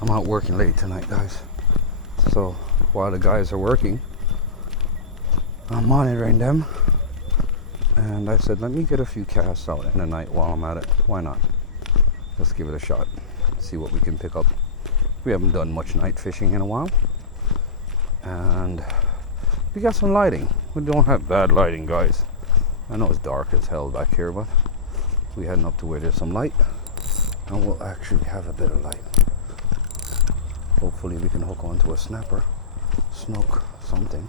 I'm out working late tonight, guys. So while the guys are working, I'm monitoring them. And I said, let me get a few casts out in the night while I'm at it. Why not? Let's give it a shot. See what we can pick up. We haven't done much night fishing in a while. And we got some lighting. We don't have bad lighting, guys. I know it's dark as hell back here, but we're heading up to where there's some light. And we'll actually have a bit of light. Hopefully we can hook onto a snapper, snook, something.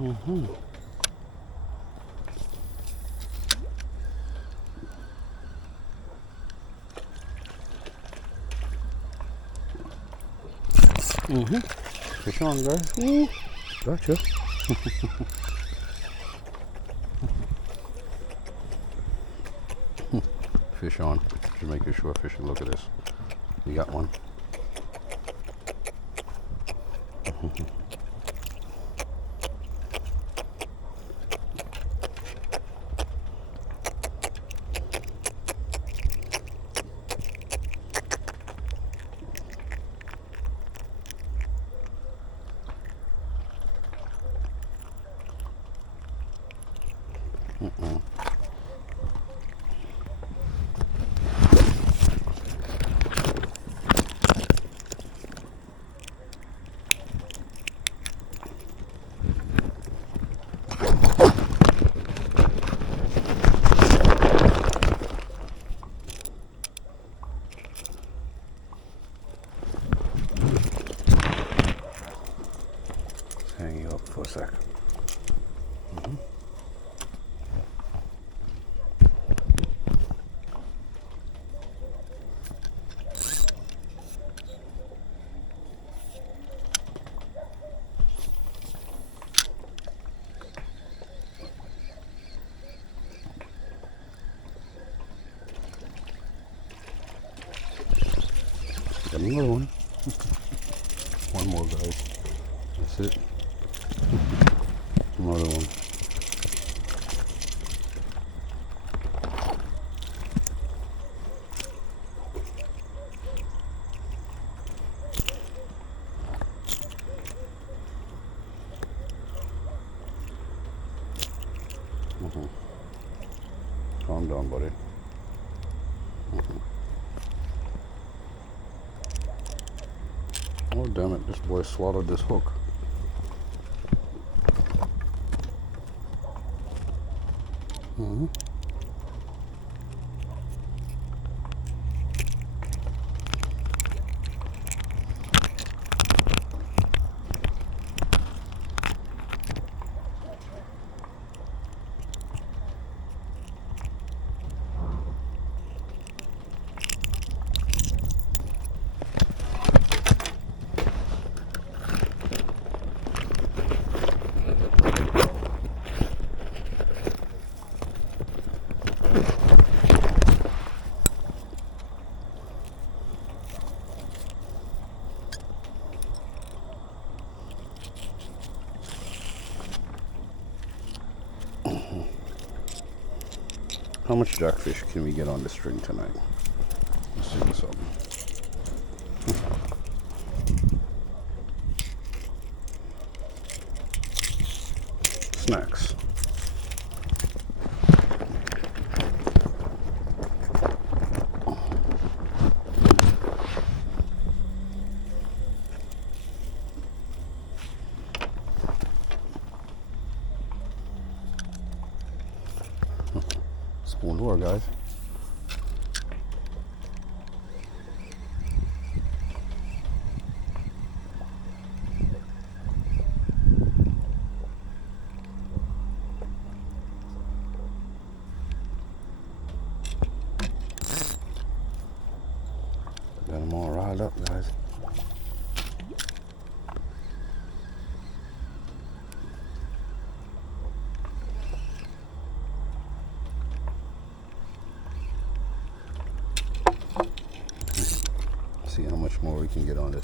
Mm-hmm. Mm-hmm. Fish on, guys. Ooh, gotcha. Fish on. Just making sure fishing. Look at this. You got one. Hang you up for a sec. Got another one. One more, guys. That's it. Another one. Calm down, buddy. Oh, damn it. This boy swallowed this hook. How much jackfish can we get on the string tonight? Let's see what's up. Snacks. un lure, guys. Got them all riled up, guys. See how much more we can get on this.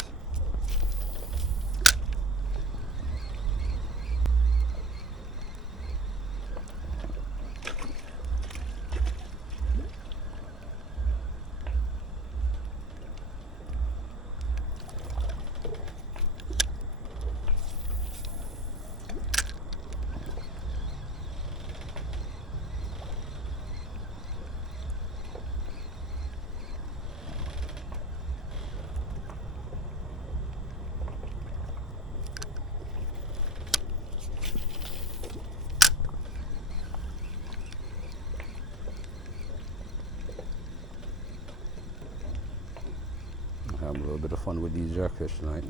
Have a little bit of fun with these jackfish tonight.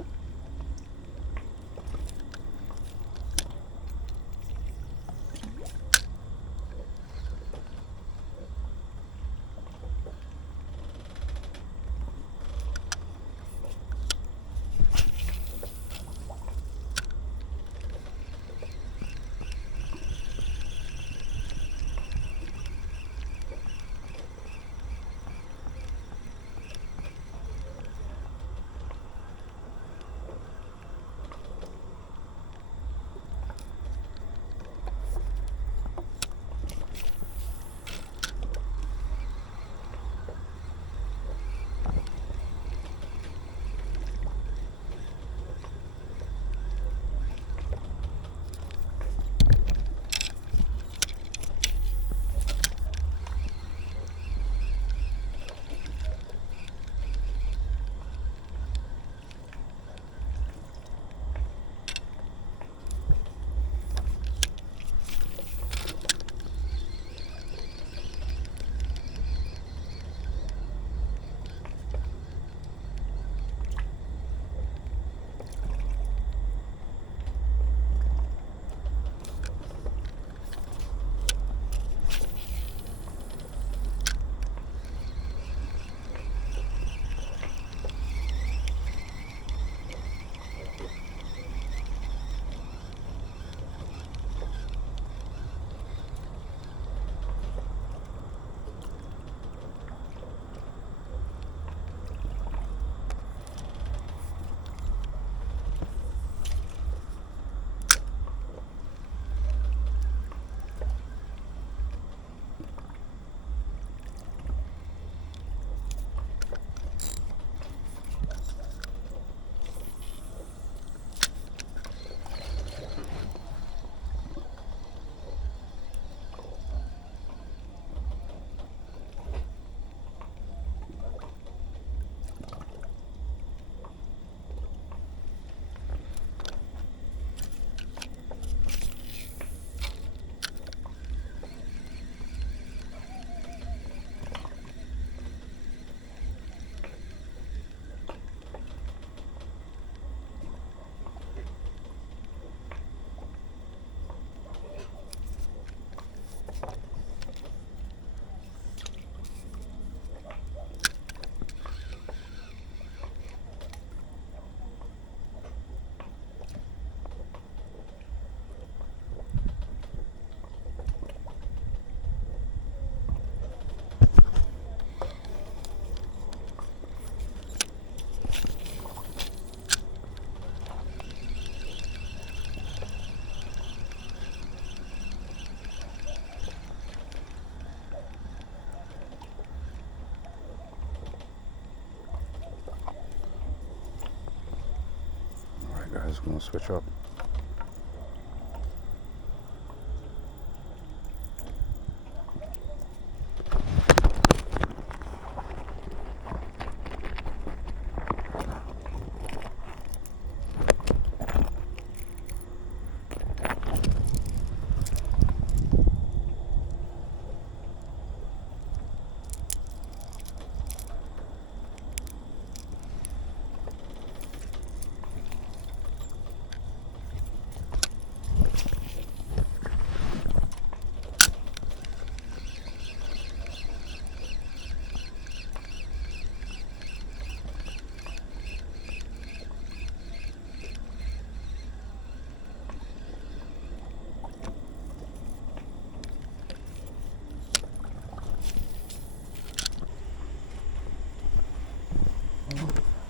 Guys, gonna switch up.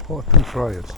Oh, two fryers.